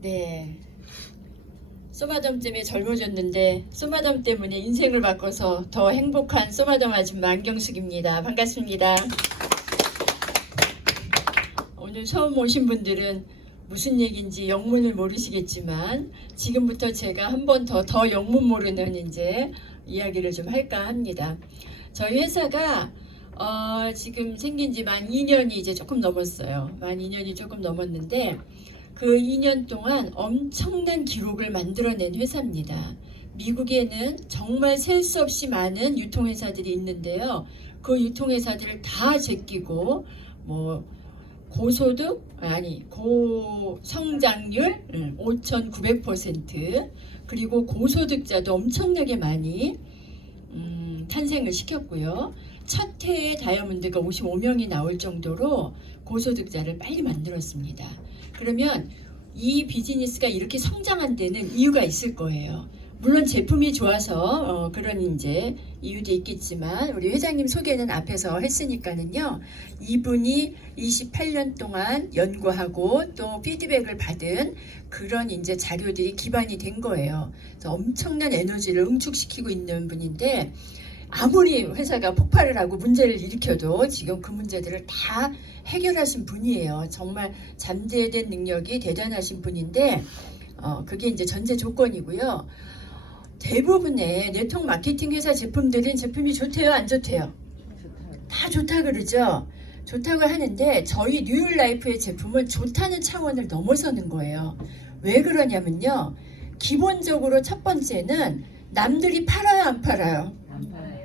네. 소마덤 때문에 젊어졌는데 소마덤 때문에 인생을 바꿔서 더 행복한 소마덤 아줌마 안경숙입니다. 반갑습니다. 오늘 처음 오신 분들은 무슨 얘기인지 영문을 모르시겠지만 지금부터 제가 한 번 더 영문 모르는 이제 이야기를 좀 할까 합니다. 저희 회사가 지금 생긴 지 만 2년이 이제 조금 넘었어요. 만 2년이 조금 넘었는데 그 2년 동안 엄청난 기록을 만들어낸 회사입니다. 미국에는 정말 셀 수 없이 많은 유통회사들이 있는데요. 그 유통회사들을 다 제끼고 고성장률 5,900% 그리고 고소득자도 엄청나게 많이 탄생을 시켰고요. 첫 해에 다이아몬드가 55명이 나올 정도로 고소득자를 빨리 만들었습니다. 그러면 이 비즈니스가 이렇게 성장한 데는 이유가 있을 거예요. 물론 제품이 좋아서 그런 이제 이유도 있겠지만 우리 회장님 소개는 앞에서 했으니까는요. 이분이 28년 동안 연구하고 또 피드백을 받은 그런 이제 자료들이 기반이 된 거예요. 그래서 엄청난 에너지를 응축시키고 있는 분인데 아무리 회사가 폭발을 하고 문제를 일으켜도 지금 그 문제들을 다 해결하신 분이에요. 정말 잠재된 능력이 대단하신 분인데 그게 이제 전제 조건이고요. 대부분의 네트워크 마케팅 회사 제품들은 제품이 좋대요, 안 좋대요? 다 좋다 그러죠. 좋다고 하는데 저희 뉴율라이프의 제품은 좋다는 차원을 넘어서는 거예요. 왜 그러냐면요. 기본적으로 첫 번째는 남들이 팔아요, 안 팔아요? 안 팔아요.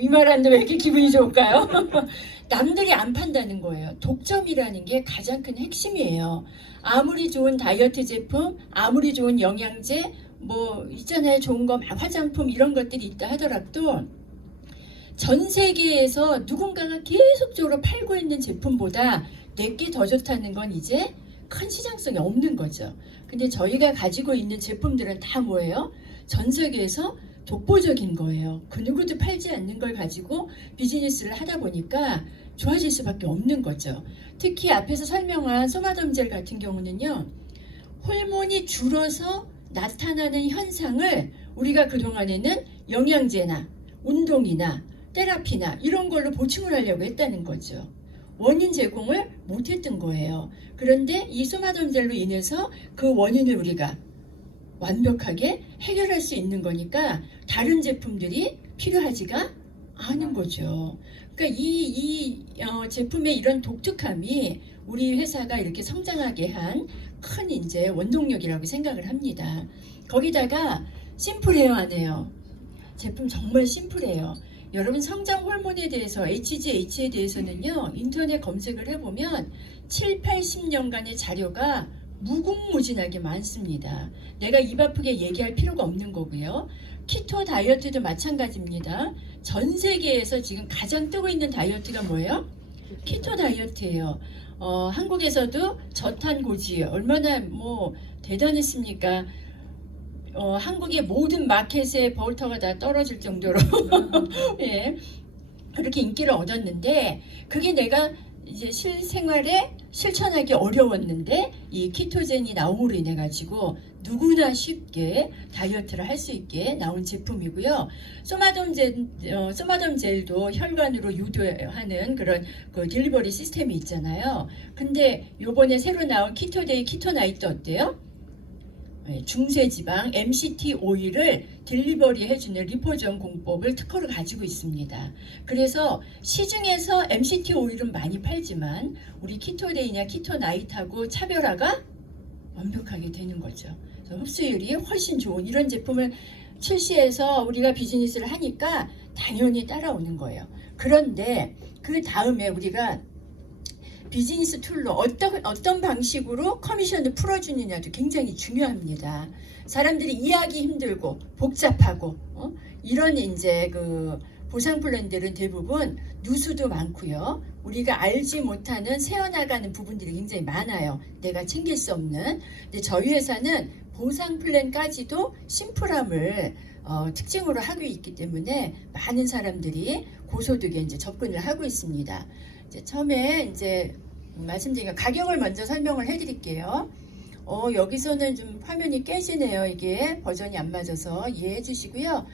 이 말 하는데 왜 이렇게 기분이 좋을까요? 남들이 안 판다는 거예요. 독점이라는 게 가장 큰 핵심이에요. 아무리 좋은 다이어트 제품, 아무리 좋은 영양제, 있잖아요. 좋은 거, 화장품 이런 것들이 있다 하더라도 전 세계에서 누군가가 계속적으로 팔고 있는 제품보다 내게 더 좋다는 건 이제 큰 시장성이 없는 거죠. 근데 저희가 가지고 있는 제품들은 다 뭐예요? 전 세계에서 독보적인 거예요. 그 누구도 팔지 않는 걸 가지고 비즈니스를 하다 보니까 좋아질 수밖에 없는 거죠. 특히 앞에서 설명한 소마덤젤 같은 경우는요. 호르몬이 줄어서 나타나는 현상을 우리가 그동안에는 영양제나 운동이나 테라피나 이런 걸로 보충을 하려고 했다는 거죠. 원인 제공을 못했던 거예요. 그런데 이 소마덤젤로 인해서 그 원인을 우리가 완벽하게 해결할 수 있는 거니까 다른 제품들이 필요하지가 않은 거죠. 그러니까 이 제품의 이런 독특함이 우리 회사가 이렇게 성장하게 한 큰 이제 원동력이라고 생각을 합니다. 거기다가 심플해요, 안 해요? 제품 정말 심플해요. 여러분 성장 호르몬에 대해서 HGH에 대해서는요. 인터넷 검색을 해보면 7, 80년간의 자료가 무궁무진하게 많습니다. 내가 입 아프게 얘기할 필요가 없는 거고요. 키토 다이어트도 마찬가지입니다. 전 세계에서 지금 가장 뜨고 있는 다이어트가 뭐예요? 키토 다이어트예요. 한국에서도 저탄고지 얼마나 대단했습니까? 한국의 모든 마켓의 버터가 다 떨어질 정도로 예, 그렇게 인기를 얻었는데 그게 내가 이제 실생활에 실천하기 어려웠는데 이 키토젠이 나옴으로 인해 가지고 누구나 쉽게 다이어트를 할 수 있게 나온 제품이고요. 소마덤 젤도 혈관으로 유도하는 그런 그 딜리버리 시스템이 있잖아요. 근데 요번에 새로 나온 키토데이 키토나이트 어때요? 중세지방 MCT 오일을 딜리버리 해주는 리포전 공법을 특허를 가지고 있습니다. 그래서 시중에서 MCT 오일은 많이 팔지만 우리 키토데이나 키토나이트하고 차별화가 완벽하게 되는 거죠. 그래서 흡수율이 훨씬 좋은 이런 제품을 출시해서 우리가 비즈니스를 하니까 당연히 따라오는 거예요. 그런데 그 다음에 우리가 비즈니스 툴로 어떤 방식으로 커미션을 풀어주느냐도 굉장히 중요합니다. 사람들이 이해하기 힘들고 복잡하고 이런 이제 그 보상 플랜들은 대부분 누수도 많고요. 우리가 알지 못하는 새어나가는 부분들이 굉장히 많아요. 내가 챙길 수 없는. 근데 저희 회사는 보상 플랜까지도 심플함을 특징으로 하고 있기 때문에 많은 사람들이 고소득에 이제 접근을 하고 있습니다. 이제 처음에 이제 말씀드린 가격을 먼저 설명을 해드릴게요. 여기서는 좀 화면이 깨지네요. 이게 버전이 안 맞아서 이해해 주시고요.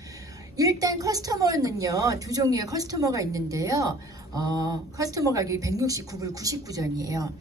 일단 커스터머는요, 두 종류의 커스터머가 있는데요. 커스터머 가격이 169불 99전이에요.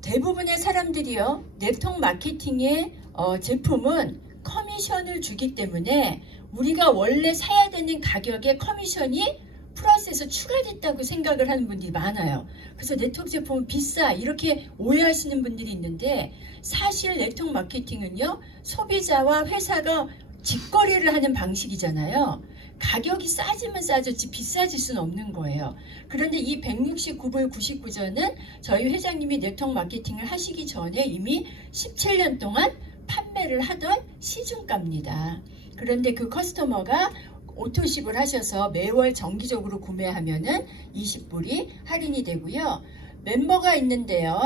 대부분의 사람들이요, 네트워크 마케팅의 제품은 커미션을 주기 때문에 우리가 원래 사야 되는 가격에 커미션이 플러스해서 추가됐다고 생각을 하는 분들이 많아요. 그래서 네트워크 제품은 비싸 이렇게 오해하시는 분들이 있는데, 사실 네트워크 마케팅은요, 소비자와 회사가 직거래를 하는 방식이잖아요. 가격이 싸지면 싸졌지 비싸질 수는 없는 거예요. 그런데 이 169불 99전은 저희 회장님이 네트워크 마케팅을 하시기 전에 이미 17년 동안 판매를 하던 시중가입니다. 그런데 그 커스터머가 오토십을 하셔서 매월 정기적으로 구매하면은 20불이 할인이 되고요. 멤버가 있는데요.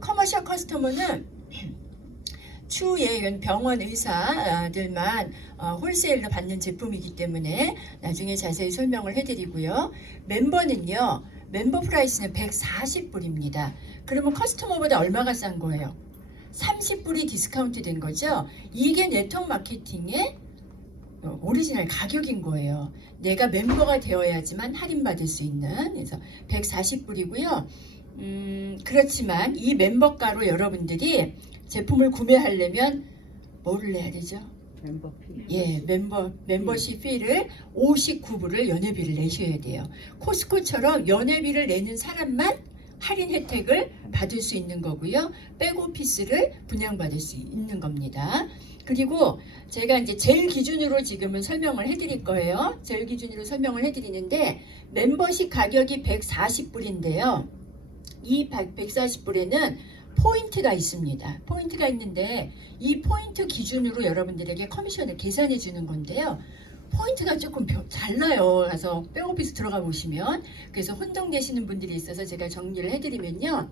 커머셜 커스터머는 추후에 병원 의사들만 홀세일로 받는 제품이기 때문에 나중에 자세히 설명을 해드리고요. 멤버는요, 멤버 프라이스는 140불입니다. 그러면 커스터머보다 얼마가 싼 거예요? 30불이 디스카운트 된 거죠. 이게 네트워크 마케팅의 오리지널 가격인 거예요. 내가 멤버가 되어야지만 할인받을 수 있는. 그래서 140불이고요. 그렇지만 이 멤버가로 여러분들이 제품을 구매하려면 뭐를 내야 되죠? 멤버피. 예, 멤버십 피를 59불을 연회비를 내셔야 돼요. 코스코처럼 연회비를 내는 사람만 할인 혜택을 받을 수 있는 거고요. 백오피스를 분양받을 수 있는 겁니다. 그리고 제가 이제 제일 기준으로 지금은 설명을 해드릴 거예요. 제일 기준으로 설명을 해드리는데, 멤버십 가격이 140불인데요. 이 140불에는 포인트가 있습니다. 포인트가 있는데 이 포인트 기준으로 여러분들에게 커미션을 계산해 주는 건데요. 포인트가 조금 달라요. 가서 백오피스 들어가 보시면. 그래서 혼동되시는 분들이 있어서 제가 정리를 해드리면요.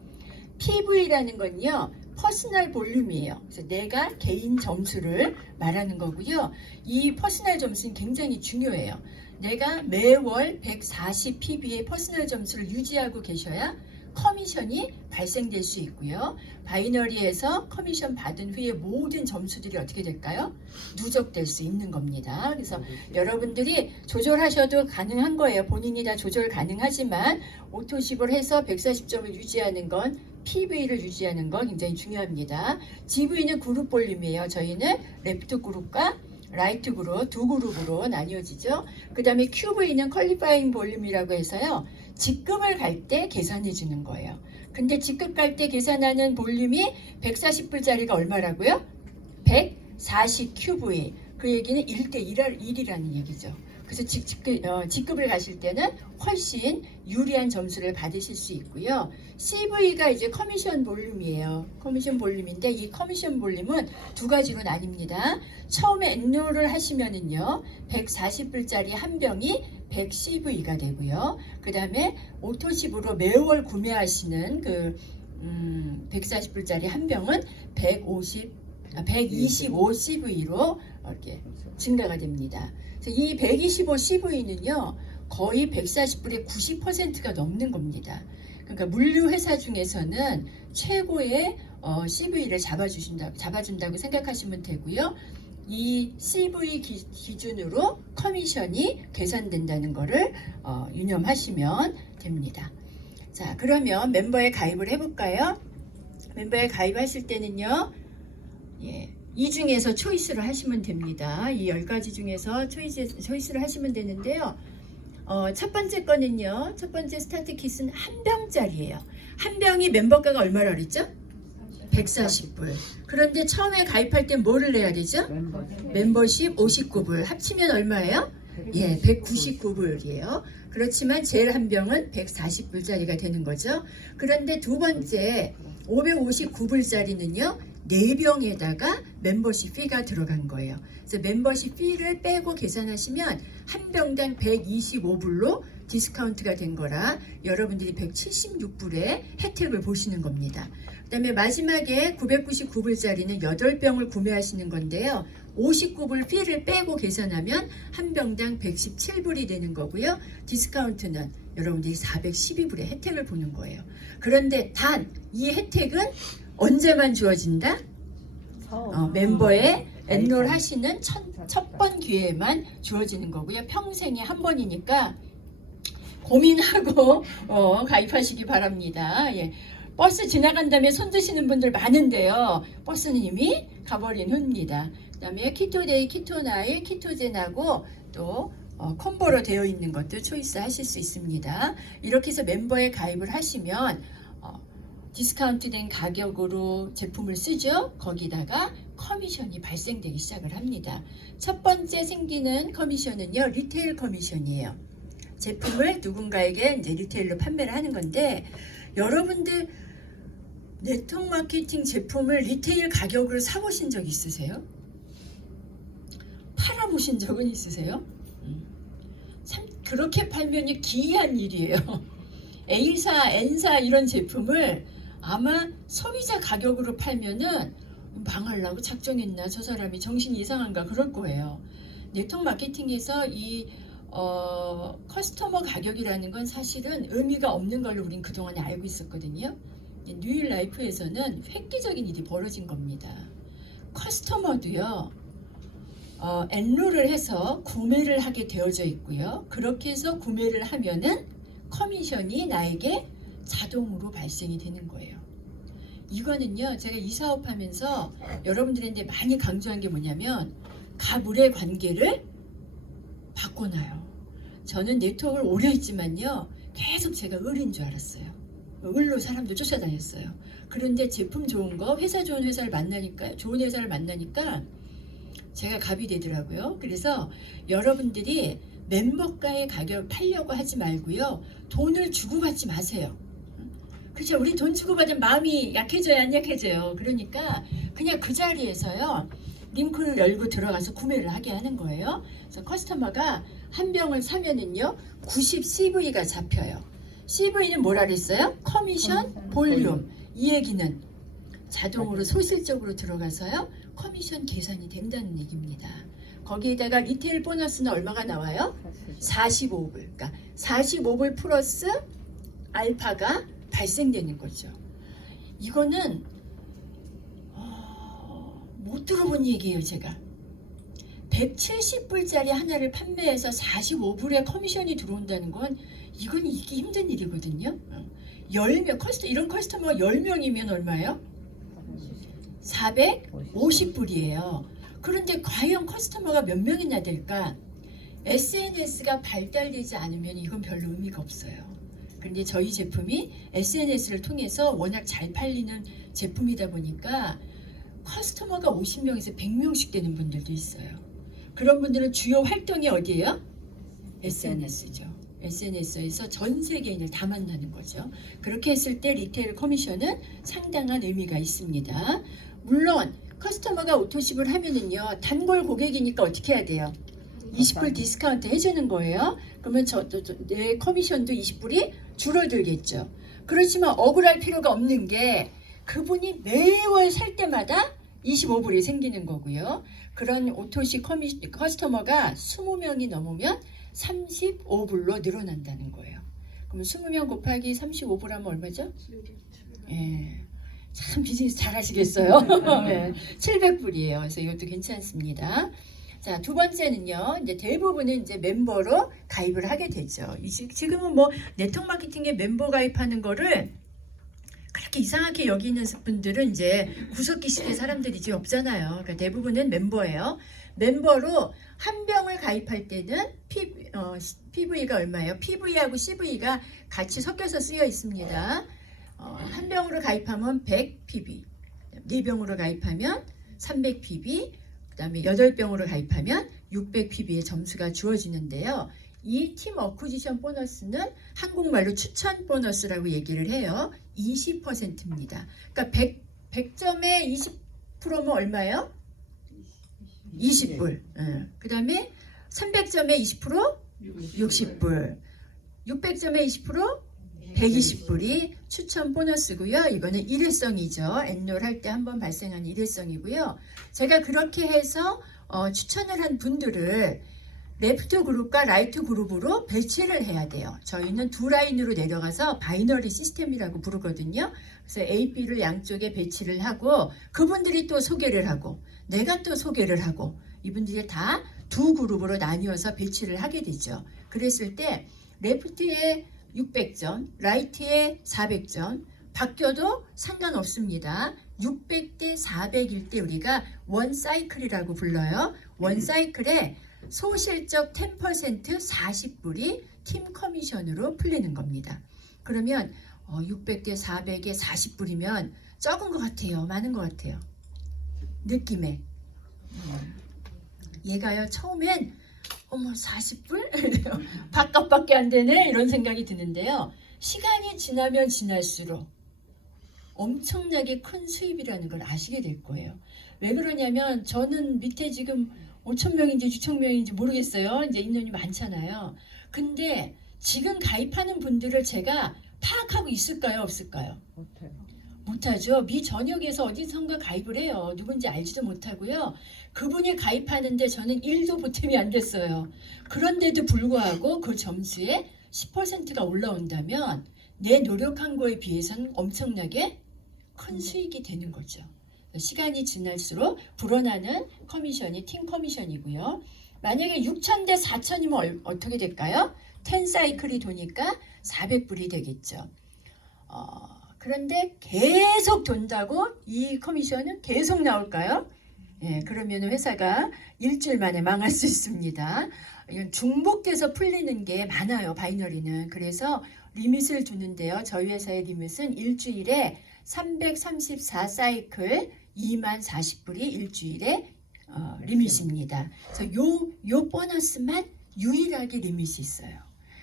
PV라는 건요, 퍼스널 볼륨이에요. 그래서 내가 개인 점수를 말하는 거고요. 이 퍼스널 점수는 굉장히 중요해요. 내가 매월 140 PV의 퍼스널 점수를 유지하고 계셔야 커미션이 발생될 수 있고요. 바이너리에서 커미션 받은 후에 모든 점수들이 어떻게 될까요? 누적될 수 있는 겁니다. 그래서 여러분들이 조절하셔도 가능한 거예요. 본인이 다 조절 가능하지만 오토십을 해서 140점을 유지하는 건, PV를 유지하는 건 굉장히 중요합니다. GV는 그룹 볼륨이에요. 저희는 레프트 그룹과 라이트 그룹 두 그룹으로 나뉘어지죠. 그 다음에 QV는 퀄리파잉 볼륨이라고 해서요, 직급을 갈 때 계산해 주는 거예요. 근데 직급 갈 때 계산하는 볼륨이 140불짜리가 얼마라고요? 140 QV. 그 얘기는 1대1이라는 얘기죠. 그래서 직급을 가실 때는 훨씬 유리한 점수를 받으실 수 있고요. CV가 이제 커미션 볼륨이에요. 커미션 볼륨인데 이 커미션 볼륨은 두 가지로 나뉩니다. 처음에 엔롤을 하시면은요, 140불짜리 한 병이 100CV가 되고요. 그 다음에 오토십으로 매월 구매하시는 그 140불짜리 한 병은 125CV로 이렇게 증가가 됩니다. 그래서 이 125CV는요, 거의 140불의 90%가 넘는 겁니다. 그러니까 물류 회사 중에서는 최고의 CV를 잡아준다고 생각하시면 되고요. 이 CV 기준으로 커미션이 계산된다는 것을 유념하시면 됩니다. 자, 그러면 멤버에 가입을 해볼까요? 멤버에 가입하실 때는요, 이 중에서 초이스를 하시면 됩니다. 이 10가지 중에서 초이스를 하시면 되는데요. 첫 번째 거는요, 첫 번째 스타트 킷은 한 병짜리예요. 한 병이 멤버가가 얼마라 그랬죠? 140불. 그런데 처음에 가입할 때 뭐를 내야 되죠? 멤버십 59불. 합치면 얼마예요? 199불이에요. 그렇지만 제일 한 병은 140불짜리가 되는 거죠. 그런데 두 번째 559불짜리는요, 4병에다가 멤버십 피가 들어간 거예요. 그래서 멤버십 피를 빼고 계산하시면 한 병당 125불로 디스카운트가 된 거라 여러분들이 176불의 혜택을 보시는 겁니다. 그 다음에 마지막에 999불짜리는 8병을 구매하시는 건데요. 59불 피를 빼고 계산하면 한 병당 117불이 되는 거고요. 디스카운트는 여러분들이 412불의 혜택을 보는 거예요. 그런데 단 이 혜택은 언제만 주어진다? 멤버에 엔롤 하시는 첫 번 기회에만 주어지는 거고요. 평생에 한 번이니까 고민하고 가입하시기 바랍니다. 예. 버스 지나간 다음에 손 드시는 분들 많은데요. 버스는 이미 가버린 후입니다. 그 다음에 키토데이, 키토나일, 키토젠하고 또 콤보로 되어 있는 것도 초이스 하실 수 있습니다. 이렇게 해서 멤버에 가입을 하시면 디스카운트된 가격으로 제품을 쓰죠. 거기다가 커미션이 발생되기 시작을 합니다. 첫 번째 생기는 커미션은요, 리테일 커미션이에요. 제품을 누군가에게 이제 리테일로 판매를 하는 건데, 여러분들 네트워크 마케팅 제품을 리테일 가격으로 사보신 적 있으세요? 팔아보신 적은 있으세요? 참 그렇게 팔면 기이한 일이에요. A사, N사 이런 제품을 아마 소비자 가격으로 팔면은 망하려고 작정했나, 저 사람이 정신이 이상한가 그럴 거예요. 네트워크 마케팅에서 이 커스터머 가격이라는 건 사실은 의미가 없는 걸로 우린 그동안에 알고 있었거든요. 뉴일 라이프에서는 획기적인 일이 벌어진 겁니다. 커스터머도요, 엔롤을 해서 구매를 하게 되어져 있고요. 그렇게 해서 구매를 하면은 커미션이 나에게 자동으로 발생이 되는 거예요. 이거는요, 제가 이 사업하면서 여러분들한테 많이 강조한 게 뭐냐면, 가물의 관계를 바꿔놔요. 저는 네트워크를 오래 했지만요, 계속 제가 을인 줄 알았어요. 을로 사람들 쫓아다녔어요. 그런데 제품 좋은 거, 회사 좋은 회사를 만나니까, 좋은 회사를 만나니까 제가 갑이 되더라고요. 그래서 여러분들이 멤버가의 가격 팔려고 하지 말고요, 돈을 주고받지 마세요. 그렇죠. 우리 돈 주고받은 마음이 약해져야 안 약해져요. 그러니까 그냥 그 자리에서요, 링크를 열고 들어가서 구매를 하게 하는 거예요. 그래서 커스터머가 한 병을 사면은요, 90 CV가 잡혀요. CV는 뭐라 그랬어요? 커미션 볼륨. 이 얘기는 자동으로 소실적으로 들어가서요, 커미션 계산이 된다는 얘기입니다. 거기에다가 리테일 보너스는 얼마가 나와요? 45불. 그러니까 45불 플러스 알파가 발생되는 거죠. 이거는 못 들어본 얘기예요. 제가 170불짜리 하나를 판매해서 45불의 커미션이 들어온다는 건, 이건 있기 힘든 일이거든요. 10명, 이런 커스터머가 10명이면 얼마예요? 450불이에요. 그런데 과연 커스터머가 몇 명이나 될까? SNS가 발달되지 않으면 이건 별로 의미가 없어요. 그런데 저희 제품이 SNS를 통해서 워낙 잘 팔리는 제품이다 보니까 커스터머가 50명에서 100명씩 되는 분들도 있어요. 그런 분들은 주요 활동이 어디예요? SNS죠. SNS에서 전 세계인을 다 만나는 거죠. 그렇게 했을 때 리테일 커미션은 상당한 의미가 있습니다. 물론 커스터머가 오토십을 하면은요, 단골 고객이니까 어떻게 해야 돼요? 20불 디스카운트 해주는 거예요. 그러면 내 커미션도 20불이 줄어들겠죠. 그렇지만 억울할 필요가 없는 게, 그분이 매월 살 때마다 25불이 생기는 거고요. 그런 오토시 커스터머가 20명이 넘으면 35불로 늘어난다는 거예요. 그럼 20명 곱하기 35불 하면 얼마죠? 예, 참 비즈니스 잘 하시겠어요. 네, 700불이에요. 그래서 이것도 괜찮습니다. 자, 두 번째는요, 이제 대부분은 이제 멤버로 가입을 하게 되죠. 지금은 뭐 네트워크 마케팅에 멤버 가입하는 거를 그렇게 이상하게 여기는 분들은 이제 구석기 시대 사람들이지 없잖아요. 그러니까 대부분은 멤버예요. 멤버로 한 병을 가입할 때는 PV가 얼마예요? PV하고 CV가 같이 섞여서 쓰여 있습니다. 한 병으로 가입하면 100 PV, 4병으로 가입하면 300 PV, 그 다음에 8병으로 가입하면 600 PV의 점수가 주어지는데요. 이 팀 어쿠지션 보너스는 한국말로 추천 보너스라고 얘기를 해요. 20%입니다. 그러니까 100점에 20%면 얼마예요? 20불. 그 다음에 300점에 20% 60불. 600점에 20% 120불이 추천 보너스고요. 이거는 일회성이죠. 엔롤 할 때 한번 발생한 일회성이고요. 제가 그렇게 해서 추천을 한 분들을 레프트 그룹과 라이트 그룹으로 배치를 해야 돼요. 저희는 두 라인으로 내려가서 바이너리 시스템이라고 부르거든요. 그래서 A, B를 양쪽에 배치를 하고 그분들이 또 소개를 하고 내가 또 소개를 하고 이분들이 다 두 그룹으로 나뉘어서 배치를 하게 되죠. 그랬을 때 레프트에 600전, 라이트에 400전 바뀌어도 상관없습니다. 600대 400일 때 우리가 원 사이클이라고 불러요. 원 사이클에 소실적 10% 40불이 팀 커미션으로 풀리는 겁니다. 그러면 600대 400에 40불이면 적은 것 같아요? 많은 것 같아요? 느낌에. 얘가요 처음엔 어머 40불? 밥값밖에 안 되네 이런 생각이 드는데요. 시간이 지나면 지날수록 엄청나게 큰 수입이라는 걸 아시게 될 거예요. 왜 그러냐면 저는 밑에 지금 5,000명인지 6,000명인지 모르겠어요. 이제 인원이 많잖아요. 근데 지금 가입하는 분들을 제가 파악하고 있을까요? 없을까요? 못하죠. 미 전역에서 어디선가 가입을 해요. 누군지 알지도 못하고요. 그분이 가입하는데 저는 1도 보탬이 안 됐어요. 그런데도 불구하고 그 점수에 10%가 올라온다면 내 노력한 거에 비해서는 엄청나게 큰 수익이 되는 거죠. 시간이 지날수록 불어나는 커미션이 팀 커미션이고요. 만약에 6,000대 4,000이면 어떻게 될까요? 10 사이클이 도니까 400불이 되겠죠. 그런데 계속 돈다고 이 커미션은 계속 나올까요? 예, 그러면 회사가 일주일 만에 망할 수 있습니다. 이건 중복돼서 풀리는 게 많아요. 바이너리는. 그래서 리밋을 두는데요. 저희 회사의 리밋은 일주일에 334 사이클 2만 40불이 일주일에 리밋입니다. 그래서 요 보너스만 유일하게 리밋이 있어요.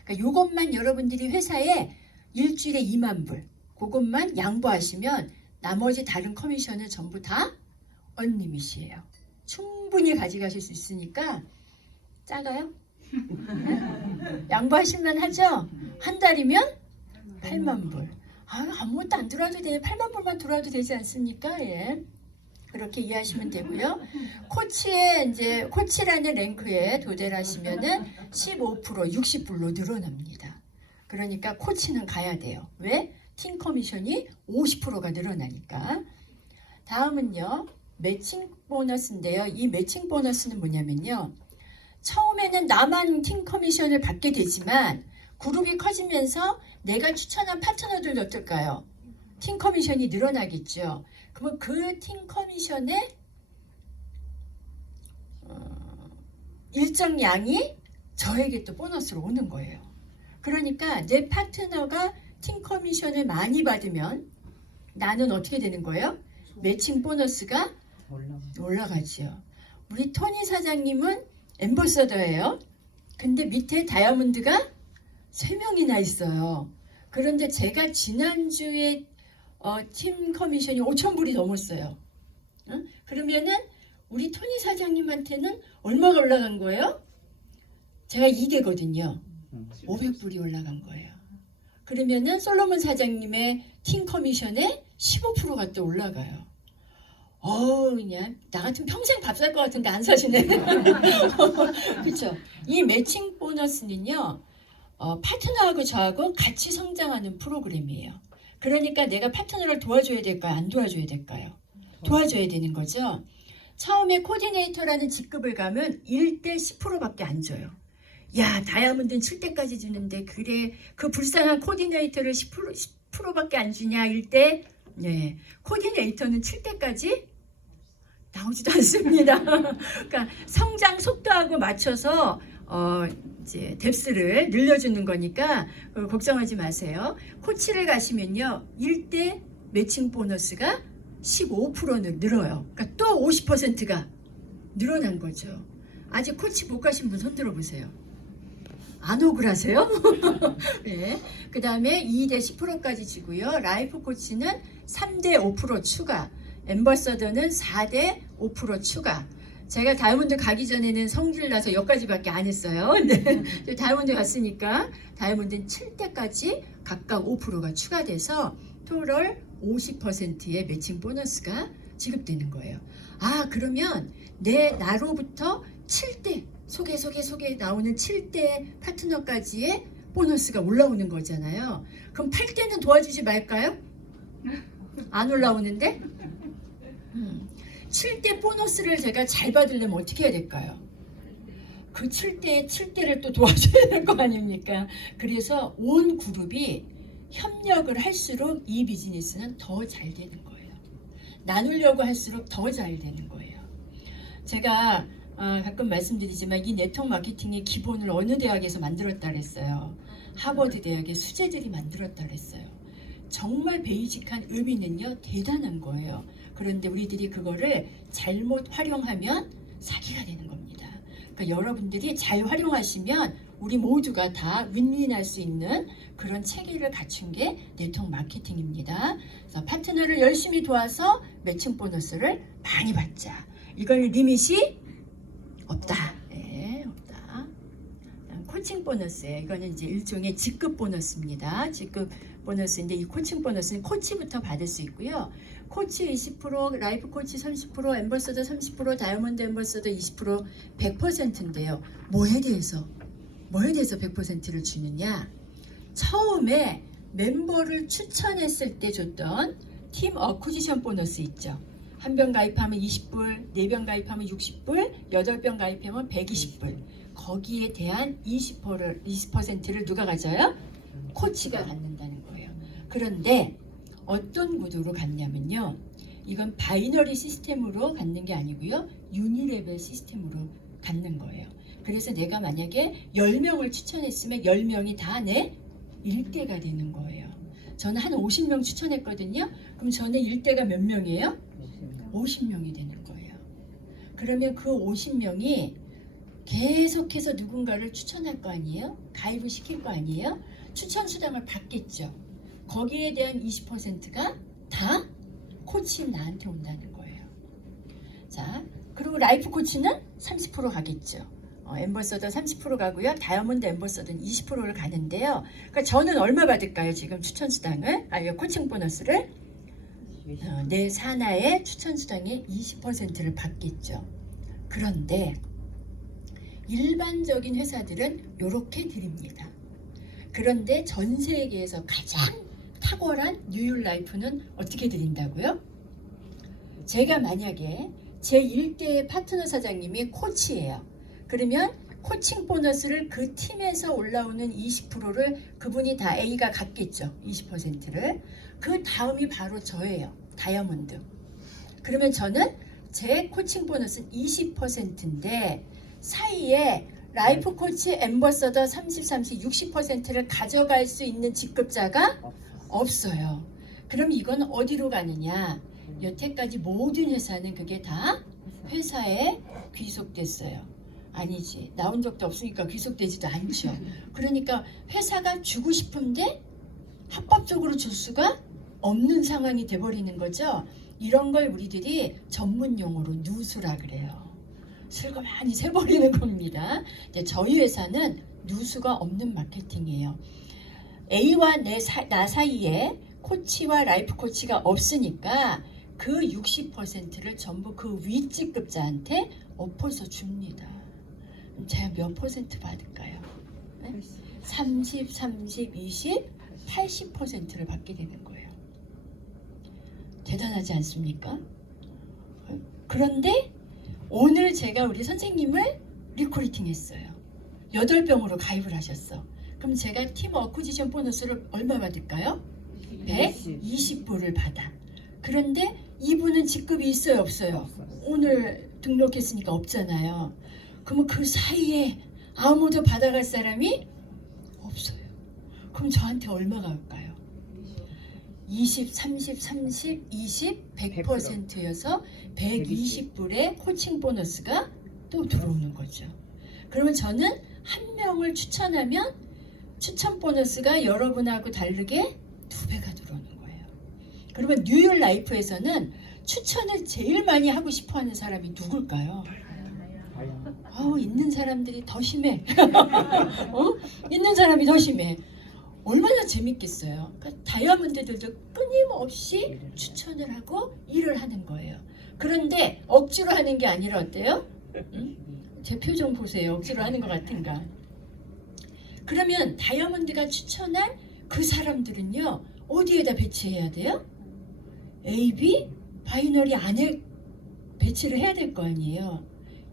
그러니까 요것만 여러분들이 회사에 일주일에 2만 불 그것만 양보하시면 나머지 다른 커미션은 전부 다 언리밋이에요. 충분히 가져가실 수 있으니까 작아요? 양보하실만 하죠? 한 달이면 8만 불. 아무것도 안 들어와도 돼. 8만 불만 들어와도 되지 않습니까? 예. 그렇게 이해하시면 되고요. 코치에 이제 코치라는 랭크에 도달하시면은 15% 60불로 늘어납니다. 그러니까 코치는 가야 돼요. 왜? 팀 커미션이 50%가 늘어나니까. 다음은요. 매칭 보너스인데요. 이 매칭 보너스는 뭐냐면요. 처음에는 나만 팀 커미션을 받게 되지만 그룹이 커지면서 내가 추천한 파트너들도 어떨까요? 팀 커미션이 늘어나겠죠. 그러면 그 팀 커미션의 일정 양이 저에게 또 보너스로 오는 거예요. 그러니까 내 파트너가 팀 커미션을 많이 받으면 나는 어떻게 되는 거예요? 매칭 보너스가 올라가죠. 우리 토니 사장님은 앰버서더예요. 근데 밑에 다이아몬드가 3명이나 있어요. 그런데 제가 지난주에 팀 커미션이 5,000불이 넘었어요. 그러면은 우리 토니 사장님한테는 얼마가 올라간 거예요? 제가 2대거든요. 500불이 올라간 거예요. 그러면은 솔로몬 사장님의 팀 커미션에 15%가 또 올라가요. 그냥 나 같으면 평생 밥 살 것 같은데 안 사시네. 그렇죠? 이 매칭 보너스는요. 파트너하고 저하고 같이 성장하는 프로그램이에요. 그러니까 내가 파트너를 도와줘야 될까요? 안 도와줘야 될까요? 도와줘야 되는 거죠. 처음에 코디네이터라는 직급을 가면 1대 10%밖에 안 줘요. 야, 다이아몬드는 7대까지 주는데 그래 그 불쌍한 코디네이터를 10%밖에 안 주냐 1대? 네, 코디네이터는 7대까지 나오지도 않습니다. 그러니까 성장 속도하고 맞춰서 이제 뎁스를 늘려주는 거니까 걱정하지 마세요. 코치를 가시면요 1대 매칭 보너스가 15%는 늘어요. 그러니까 또 50%가 늘어난 거죠. 아직 코치 못 가신 분 손 들어보세요. 안 억울하세요? 네. 그 다음에 2대 10%까지 주고요. 라이프 코치는 3대 5% 추가, 앰버서더는 4대 5% 추가. 제가 다이아몬드 가기 전에는 성질나서 여기까지밖에 안 했어요. 근데 다이아몬드 갔으니까 다이아몬드는 7대까지 각각 5%가 추가돼서 토럴 50%의 매칭 보너스가 지급되는 거예요. 그러면 나로부터 7대 소개 나오는 7대 파트너까지의 보너스가 올라오는 거잖아요. 그럼 8대는 도와주지 말까요? 안 올라오는데? 7대 보너스를 제가 잘 받으려면 어떻게 해야 될까요? 그 7대를 또 도와줘야 될 거 아닙니까? 그래서 온 그룹이 협력을 할수록 이 비즈니스는 더 잘 되는 거예요. 나누려고 할수록 더 잘 되는 거예요. 제가 가끔 말씀드리지만 이 네트워크 마케팅의 기본을 어느 대학에서 만들었다 그랬어요. 하버드 대학의 수재들이 만들었다 그랬어요. 정말 베이직한 의미는요 대단한 거예요. 그런데 우리들이 그거를 잘못 활용하면 사기가 되는 겁니다. 그러니까 여러분들이 잘 활용하시면 우리 모두가 다 윈윈할 수 있는 그런 체계를 갖춘 게 네트워크 마케팅입니다. 그래서 파트너를 열심히 도와서 매칭 보너스를 많이 받자. 이건 리밋이 없다. 네, 없다. 코칭 보너스예요. 이거는 이제 일종의 직급 보너스입니다. 직급 보너스인데 이 코칭 보너스는 코치부터 받을 수 있고요. 코치 20%, 라이프 코치 30%, 엠버서더 30%, 다이아몬드 엠버서더 20%, 100%인데요. 뭐에 대해서 100%를 주느냐? 처음에 멤버를 추천했을 때 줬던 팀 어쿠지션 보너스 있죠. 한 병 가입하면 20불, 4병 가입하면 60불, 8병 가입하면 120불. 거기에 대한 20%를 누가 가져요? 코치가 갖는다는 거예요. 그런데 어떤 구도로 갖냐면요. 이건 바이너리 시스템으로 갖는 게 아니고요. 유니레벨 시스템으로 갖는 거예요. 그래서 내가 만약에 10명을 추천했으면 10명이 다 내 일대가 되는 거예요. 저는 한 50명 추천했거든요. 그럼 저는 일대가 몇 명이에요? 50명이 되는 거예요. 그러면 그 50명이 계속해서 누군가를 추천할 거 아니에요? 가입을 시킬 거 아니에요? 추천 수당을 받겠죠. 거기에 대한 20%가 다 코치인 나한테 온다는 거예요. 자, 그리고 라이프 코치는 30% 가겠죠. 엠버서더 30% 가고요. 다이아몬드 엠버서더는 20%를 가는데요. 그러니까 저는 얼마 받을까요? 지금 추천 수당을, 코칭 보너스를 내 산하의 추천 수당의 20%를 받겠죠. 그런데 일반적인 회사들은 이렇게 드립니다. 그런데 전 세계에서 가장 탁월한 뉴율라이프는 어떻게 드린다고요? 제가 만약에 제 1대 파트너 사장님이 코치예요. 그러면 코칭 보너스를 그 팀에서 올라오는 20%를 그분이 다 A가 갖겠죠. 20%를. 그 다음이 바로 저예요. 다이아몬드. 그러면 저는 제 코칭 보너스는 20%인데 사이에 라이프 코치 엠버서더 30, 60%를 가져갈 수 있는 직급자가 없어요. 그럼 이건 어디로 가느냐? 여태까지 모든 회사는 그게 다 회사에 귀속됐어요. 아니지. 나온 적도 없으니까 귀속되지도 않죠. 그러니까 회사가 주고 싶은데 합법적으로 줄 수가 없는 상황이 돼버리는 거죠. 이런 걸 우리들이 전문 용어로 누수라 그래요. 술거 많이 새버리는 겁니다. 저희 회사는 누수가 없는 마케팅이에요. A와 나 사이에 코치와 라이프 코치가 없으니까 그 60%를 전부 그 윗직급자한테 엎어서 줍니다. 제가 몇 퍼센트 받을까요? 네? 30, 20, 80%를 받게 되는 거예요. 대단하지 않습니까? 그런데 오늘 제가 우리 선생님을 리크루팅 했어요. 8병으로 가입을 하셨어. 그럼 제가 팀 어쿠지션 보너스를 얼마 받을까요? 120불을 받아. 그런데 이분은 직급이 있어요, 없어요? 오늘 등록했으니까 없잖아요. 그러면 그 사이에 아무도 받아갈 사람이 없어요. 그럼 저한테 얼마가 올까요? 20, 30, 20, 100%여서 120불의 코칭 보너스가 또 들어오는 거죠. 그러면 저는 한 명을 추천하면 추천 보너스가 여러분하고 다르게 2배가 들어오는 거예요. 그러면 뉴욕 라이프에서는 추천을 제일 많이 하고 싶어하는 사람이 누굴까요? 있는 사람들이 더 심해. 있는 사람이 더 심해. 얼마나 재밌겠어요. 그러니까 다이아몬드들도 끊임없이 추천을 하고 일을 하는 거예요. 그런데 억지로 하는 게 아니라 어때요? 제 표정 보세요. 억지로 하는 것 같은가. 그러면 다이아몬드가 추천할 그 사람들은요, 어디에다 배치해야 돼요? A, B 바이너리 안에 배치를 해야 될 거 아니에요.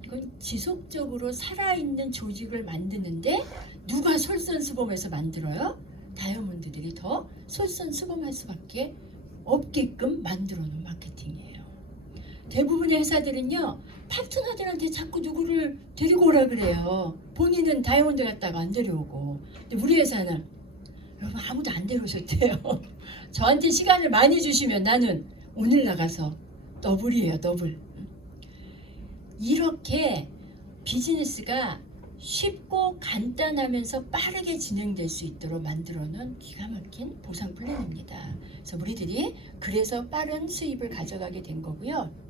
이건 지속적으로 살아있는 조직을 만드는데 누가 솔선수범해서 만들어요? 다이아몬드들이 더 솔선수범할 수밖에 없게끔 만들어 놓은 마케팅이에요. 대부분의 회사들은요, 파트너들한테 자꾸 누구를 데리고 오라 그래요. 본인은 다이아몬드 갔다가 안 데려오고. 근데 우리 회사는 여러분 아무도 안 데려오셨대요. 저한테 시간을 많이 주시면 나는 오늘 나가서 더블이에요, 더블. 이렇게 비즈니스가 쉽고 간단하면서 빠르게 진행될 수 있도록 만들어놓은 기가 막힌 보상 플랜입니다. 그래서 우리들이 그래서 빠른 수입을 가져가게 된 거고요.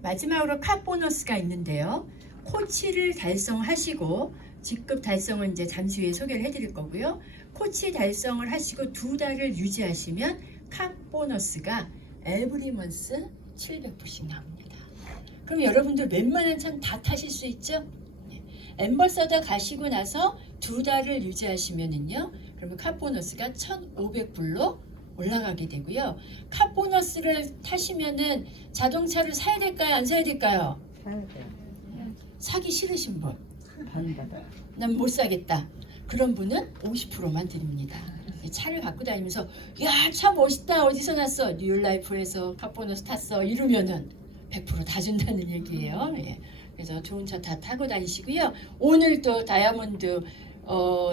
마지막으로 카 보너스가 있는데요. 코치를 달성하시고, 직급 달성은 이제 잠시 후에 소개를 해드릴 거고요. 코치 달성을 하시고 2달을 유지하시면 카 보너스가 에브리먼스 700불씩 나옵니다. 그럼 여러분들 웬만한 차 다 타실 수 있죠? 엠버서더 가시고 나서 2달을 유지하시면은요, 그러면 카 보너스가 1,500불로 올라가게 되고요. 카 보너스를 타시면은 자동차를 사야 될까요? 안 사야 될까요? 사야 돼요. 사기 싫으신 분, 반받아. 난 못 사겠다. 그런 분은 50%만 드립니다. 차를 갖고 다니면서 야, 차 멋있다. 어디서 났어? 뉴라이프에서 카 보너스 탔어. 이러면은 100% 다 준다는 얘기예요. 예. 그래서 좋은 차 다 타고 다니시고요. 오늘 또 다이아몬드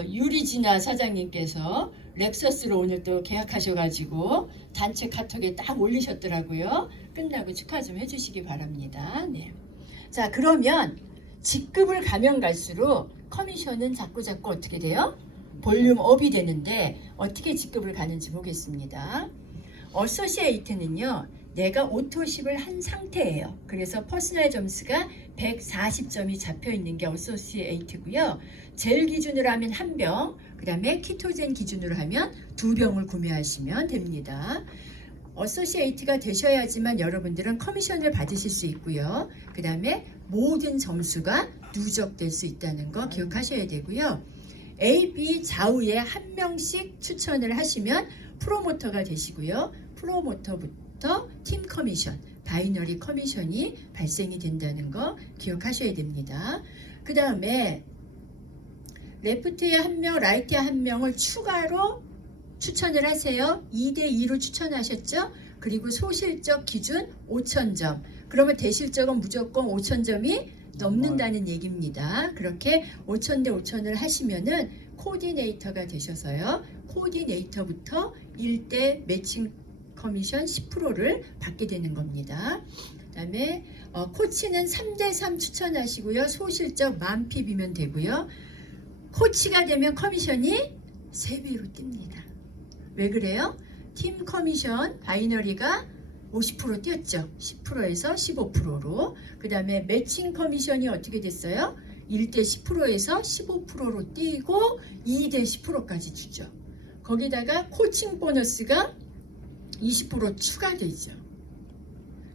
유리진아 사장님께서 렉서스로 오늘 또 계약하셔가지고 단체 카톡에 딱 올리셨더라고요. 끝나고 축하 좀 해주시기 바랍니다. 네. 자, 그러면 직급을 가면 갈수록 커미션은 자꾸 어떻게 돼요? 볼륨 업이 되는데 어떻게 직급을 가는지 보겠습니다. 어소시에이트는요, 내가 오토십을 한 상태예요. 그래서 퍼스널 점수가 140점이 잡혀 있는 게 어소시에이트고요. 젤 기준으로 하면 1병, 그 다음에 키토젠 기준으로 하면 2병을 구매하시면 됩니다. 어소시에이트가 되셔야지만 여러분들은 커미션을 받으실 수 있고요. 그 다음에 모든 점수가 누적될 수 있다는 거 기억하셔야 되고요. A, B 좌우에 1명씩 추천을 하시면 프로모터가 되시고요. 프로모터부터 팀 커미션, 바이너리 커미션이 발생이 된다는 거 기억하셔야 됩니다. 그 다음에 레프트에 1명, 라이트에 1명을 추가로 추천을 하세요. 2대2로 추천하셨죠? 그리고 소실적 기준 5,000점. 그러면 대실적은 무조건 5,000점이 넘는다는 얘기입니다. 그렇게 5,000대 5,000을 하시면은 코디네이터가 되셔서요. 코디네이터부터 1대 매칭 커미션 10%를 받게 되는 겁니다. 그 다음에 코치는 3대3 추천하시고요. 소실적 만핍이면 되고요. 코치가 되면 커미션이 3배로 뜁니다. 왜 그래요? 팀 커미션 바이너리가 50% 뛰었죠. 10%에서 15%로. 그 다음에 매칭 커미션이 어떻게 됐어요? 1대 10%에서 15%로 뛰고 2대 10%까지 주죠. 거기다가 코칭 보너스가 20% 추가되죠.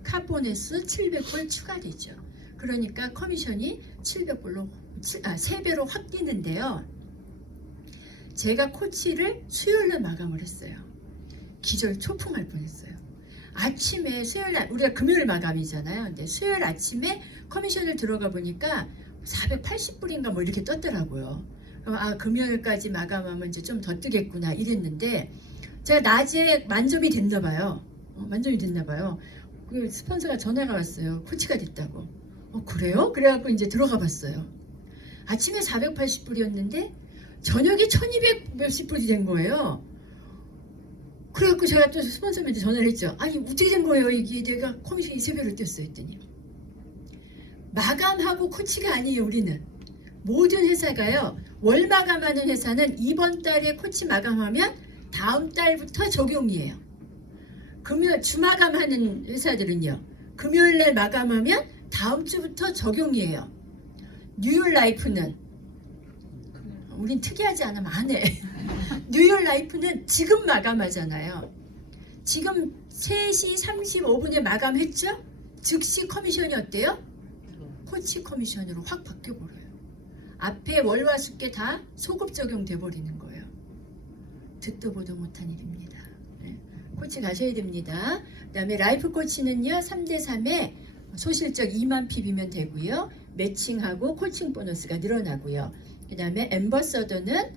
카 보너스 700불 추가되죠. 그러니까 커미션이 700불로 3배로 확 뛰는데요. 제가 코치를 수요일날 마감을 했어요. 기절 초풍할 뻔했어요. 아침에 수요일날 우리가 금요일 마감이잖아요. 근데 수요일 아침에 커미션을 들어가 보니까 480불인가 뭐 이렇게 떴더라고요. 그럼 금요일까지 마감하면 이제 좀 더 뜨겠구나 이랬는데 제가 낮에 만점이 됐나 봐요. 만점이 됐나 봐요. 그 스폰서가 전화가 왔어요. 코치가 됐다고. 그래요? 그래갖고 이제 들어가 봤어요. 아침에 480불이었는데 저녁에 1200 몇십 불이 된 거예요. 그래갖고 제가 또 스폰서한테 전화를 했죠. 아니 어떻게 된 거예요? 이게 내가 커미션이 3배로 뛰었어요 했더니 마감하고 코치가 아니에요. 우리는 모든 회사가요. 월 마감하는 회사는 이번 달에 코치 마감하면 다음 달부터 적용이에요. 주마감하는 회사들은요. 금요일날 마감하면 다음 주부터 적용이에요. 뉴욕라이프는 우린 특이하지 않으면 안 해. 뉴욕라이프는 지금 마감하잖아요. 지금 3시 35분에 마감했죠? 즉시 커미션이 어때요? 코치 커미션으로 확 바뀌어버려요. 앞에 월화수께 다 소급 적용돼 버리는 거예요. 듣도 보도 못한 일입니다. 네. 코치 가셔야 됩니다. 그 다음에 라이프 코치는요 3대3에 소실적 2만 PB면 되고요. 매칭하고 코칭 보너스가 늘어나고요. 그 다음에 앰버서더는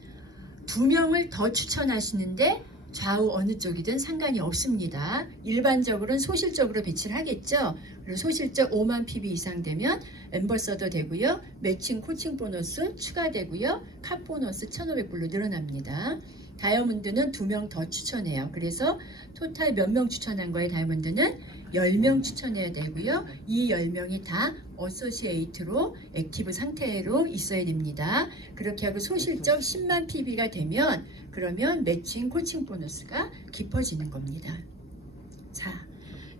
2명을 더 추천하시는데 좌우 어느 쪽이든 상관이 없습니다. 일반적으로는 소실적으로 배치를 하겠죠. 그리고 소실적 5만 PB 이상 되면 앰버서더 되고요. 매칭 코칭 보너스 추가되고요. 카 보너스 1,500불로 늘어납니다. 다이아몬드는 2명 더 추천해요. 그래서 토탈 몇 명 추천한 거예요? 다이아몬드는 10명 추천해야 되고요. 이 10명이 다 어소시에이트로 액티브 상태로 있어야 됩니다. 그렇게 하고 소실적 10만 PB가 되면 그러면 매칭 코칭 보너스가 깊어지는 겁니다. 자,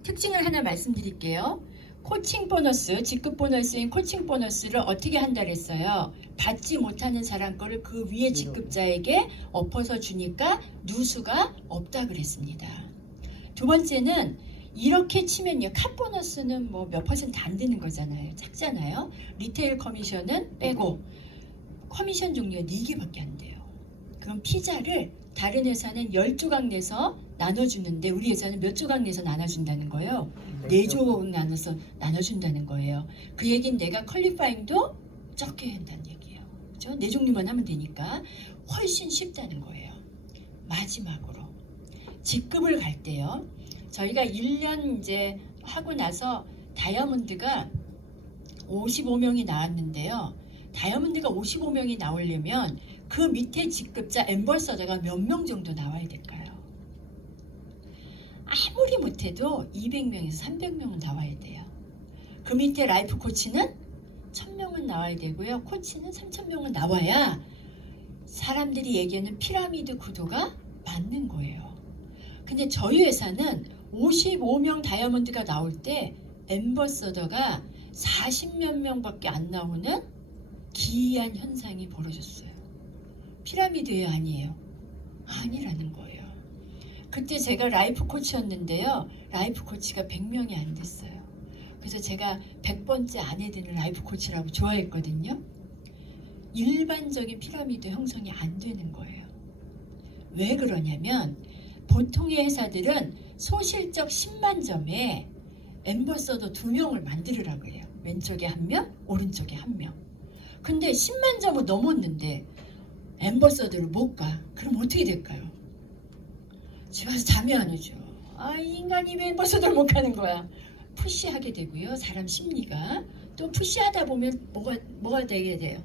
특징을 하나 말씀드릴게요. 코칭 보너스, 직급 보너스인 코칭 보너스를 어떻게 한다 그랬어요? 받지 못하는 사람 거를 그 위에 직급자에게 엎어서 주니까 누수가 없다 그랬습니다. 두 번째는 이렇게 치면요. 카 보너스는 뭐 몇 퍼센트 안 되는 거잖아요. 작잖아요. 리테일 커미션은 빼고 커미션 종류가 4개밖에 안 돼요. 그럼 피자를 다른 회사는 10조각 내서 나눠주는데 우리 회사는 몇 조각 내서 나눠준다는 거예요. 4조각 나눠서 나눠준다는 거예요. 그 얘기는 내가 퀄리파잉도 적게 한다는 얘기예요. 그렇죠? 4종류만 하면 되니까 훨씬 쉽다는 거예요. 마지막으로 직급을 갈 때요. 저희가 1년 이제 하고 나서 다이아몬드가 55명이 나왔는데요. 다이아몬드가 55명이 나오려면 그 밑에 직급자 앰버서더가 몇 명 정도 나와야 될까요? 아무리 못해도 200명에서 300명은 나와야 돼요. 그 밑에 라이프 코치는 1000명은 나와야 되고요. 코치는 3000명은 나와야 사람들이 얘기하는 피라미드 구도가 맞는 거예요. 근데 저희 회사는 55명 다이아몬드가 나올 때 앰버서더가 40몇 명밖에 안 나오는 기이한 현상이 벌어졌어요. 피라미드예요, 아니에요? 아니라는 거예요. 그때 제가 라이프 코치였는데요. 라이프 코치가 100명이 안 됐어요. 그래서 제가 100번째 안에 드는 라이프 코치라고 좋아했거든요. 일반적인 피라미드 형성이 안 되는 거예요. 왜 그러냐면 보통의 회사들은 소실적 10만 점에 앰버서더 2명을 만들으라고 해요. 왼쪽에 1명, 오른쪽에 1명. 근데 10만 점을 넘었는데 앰버서더를 못 가. 그럼 어떻게 될까요? 집에 와서 잠이 안 오죠. 아, 이 인간이 왜 앰버서더를 못 가는 거야. 푸시하게 되고요. 사람 심리가. 또 푸시하다 보면 뭐가 되게 돼요?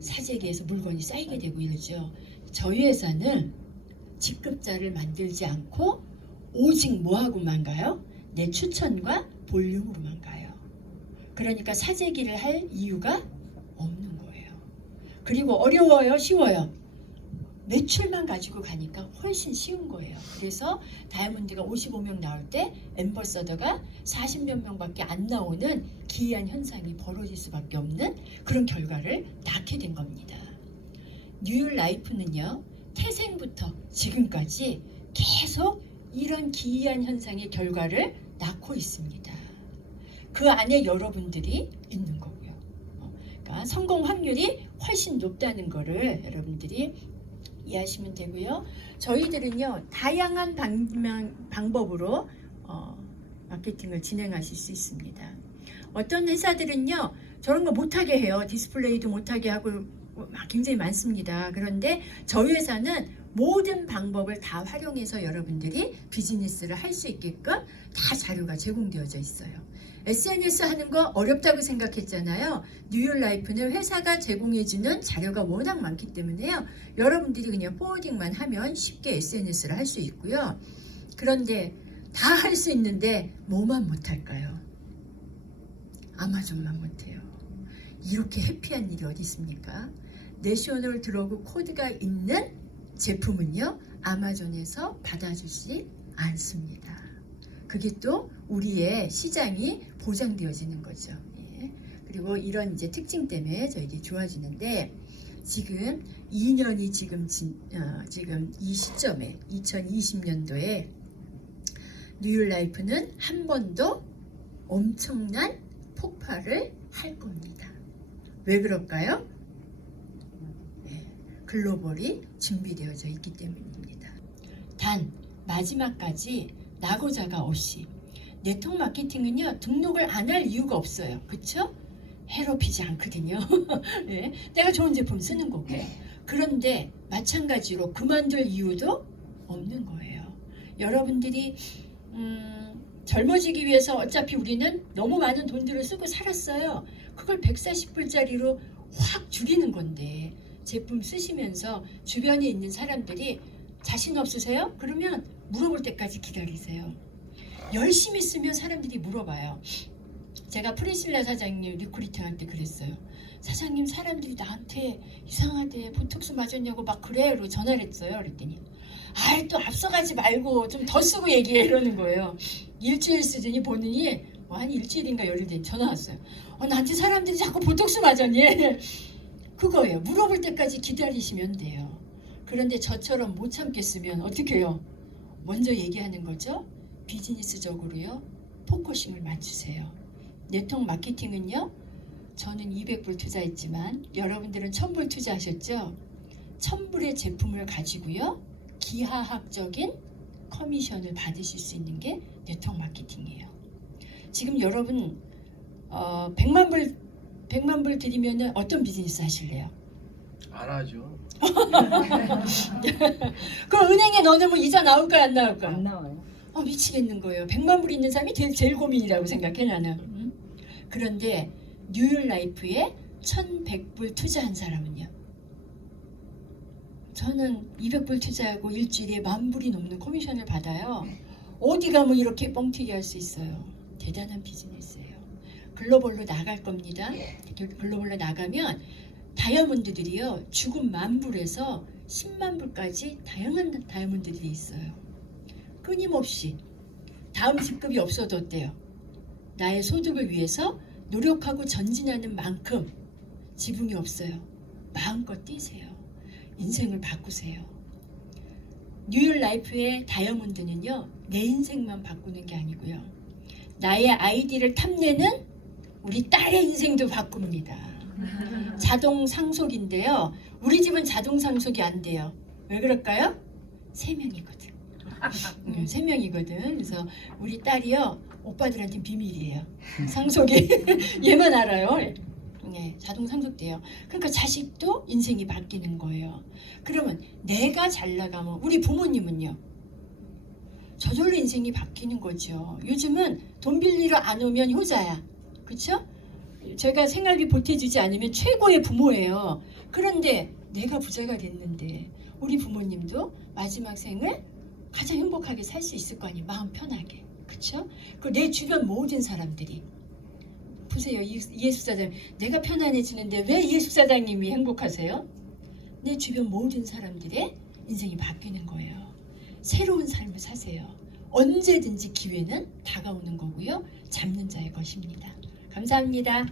사재기에서 물건이 쌓이게 되고 이러죠. 저희 회사는 직급자를 만들지 않고 오직 뭐하고만 가요? 내 추천과 볼륨으로만 가요. 그러니까 사재기를 할 이유가 없는 거예요. 그리고 어려워요? 쉬워요? 매출만 가지고 가니까 훨씬 쉬운 거예요. 그래서 다이아몬드가 55명 나올 때 앰버서더가 40몇 명밖에 안 나오는 기이한 현상이 벌어질 수밖에 없는 그런 결과를 낳게 된 겁니다. 뉴율 라이프는요. 태생부터 지금까지 계속 이런 기이한 현상의 결과를 낳고 있습니다. 그 안에 여러분들이 있는 거고요. 그러니까 성공 확률이 훨씬 높다는 거를 여러분들이 이해하시면 되고요. 저희들은요. 다양한 방법으로 마케팅을 진행하실 수 있습니다. 어떤 회사들은요. 저런 거 못하게 해요. 디스플레이도 못하게 하고 굉장히 많습니다. 그런데 저희 회사는 모든 방법을 다 활용해서 여러분들이 비즈니스를 할 수 있게끔 다 자료가 제공되어져 있어요. SNS 하는 거 어렵다고 생각했잖아요. 뉴율 라이프는 회사가 제공해주는 자료가 워낙 많기 때문에요. 여러분들이 그냥 포워딩만 하면 쉽게 SNS를 할 수 있고요. 그런데 다 할 수 있는데 뭐만 못할까요? 아마존만 못해요. 이렇게 해피한 일이 어디 있습니까? 내셔널 드러그 코드가 있는 제품은요. 아마존에서 받아주지 않습니다. 그게 또 우리의 시장이 보장되어지는 거죠. 예. 그리고 이런 이제 특징 때문에 저희들이 좋아지는데 지금 2년이 지금 이 시점에 2020년도에 뉴율 라이프는 한 번도 엄청난 폭발을 할 겁니다. 왜 그럴까요? 네, 글로벌이 준비되어져 있기 때문입니다. 단 마지막까지 낙오자가 없이 네트워크 마케팅은요 등록을 안 할 이유가 없어요. 그렇죠? 해롭히지 않거든요. 네, 내가 좋은 제품 쓰는 거고. 그런데 마찬가지로 그만둘 이유도 없는 거예요. 여러분들이 젊어지기 위해서 어차피 우리는 너무 많은 돈들을 쓰고 살았어요. 그걸 140불짜리로 확 줄이는 건데 제품 쓰시면서 주변에 있는 사람들이 자신 없으세요? 그러면 물어볼 때까지 기다리세요. 열심히 쓰면 사람들이 물어봐요. 제가 프리실라 사장님 리크루팅 할 때 그랬어요. 사장님 사람들이 나한테 이상하대 보톡스 맞았냐고 막 그래 그러고 전화를 했어요. 그랬더니 아이 또 앞서가지 말고 좀 더 쓰고 얘기해 이러는 거예요. 일주일 쓰더니 보느니 한 일주일인가 열흘 뒤에 전화 왔어요. 나한테 사람들이 자꾸 보톡스 맞았니? 그거예요. 물어볼 때까지 기다리시면 돼요. 그런데 저처럼 못 참겠으면 어떻게 해요? 먼저 얘기하는 거죠. 비즈니스적으로요. 포커싱을 맞추세요. 네트워크 마케팅은요. 저는 200불 투자했지만 여러분들은 1000불 투자하셨죠? 1000불의 제품을 가지고요. 기하학적인 커미션을 받으실 수 있는 게 네트워크 마케팅이에요. 지금 여러분 100만 불 드리면 어떤 비즈니스 하실래요? 안 하죠. 그럼 은행에 넣어놓으면 이자 나올까요 안 나올까요? 안 나와요. 미치겠는 거예요. 100만 불 있는 사람이 제일 고민이라고 생각해 나는. 그런데 뉴욕라이프에 1100불 투자한 사람은요. 저는 200불 투자하고 일주일에 10,000불이 넘는 커미션을 받아요. 어디 가면 이렇게 뻥튀기 할 수 있어요. 대단한 비즈니스예요. 글로벌로 나갈 겁니다. 글로벌로 나가면 다이아몬드들이요. 죽은 10,000불에서 10만 불까지 다양한 다이아몬드들이 있어요. 끊임없이 다음 직급이 없어도 어때요? 나의 소득을 위해서 노력하고 전진하는 만큼 지붕이 없어요. 마음껏 뛰세요. 인생을 바꾸세요. 뉴욕 라이프의 다이아몬드는요. 내 인생만 바꾸는 게 아니고요. 나의 아이디를 탐내는 우리 딸의 인생도 바꿉니다. 자동 상속인데요. 우리 집은 자동 상속이 안 돼요. 왜 그럴까요? 3명이거든. 3명이거든. 그래서 우리 딸이요. 오빠들한테 비밀이에요. 상속이. 얘만 알아요. 네, 자동 상속돼요. 그러니까 자식도 인생이 바뀌는 거예요. 그러면 내가 잘 나가면 우리 부모님은요. 저절로 인생이 바뀌는 거죠. 요즘은 돈 빌리러 안 오면 효자야. 그렇죠? 제가 생활비 보태주지 않으면 최고의 부모예요. 그런데 내가 부자가 됐는데 우리 부모님도 마지막 생을 가장 행복하게 살 수 있을 거 아니에요. 마음 편하게. 그렇죠? 그 내 주변 모든 사람들이 보세요. 이예숙 사장님. 내가 편안해지는데 왜 이예숙 사장님이 행복하세요? 내 주변 모든 사람들의 인생이 바뀌는 거예요. 새로운 삶을 사세요. 언제든지 기회는 다가오는 거고요. 잡는 자의 것입니다. 감사합니다.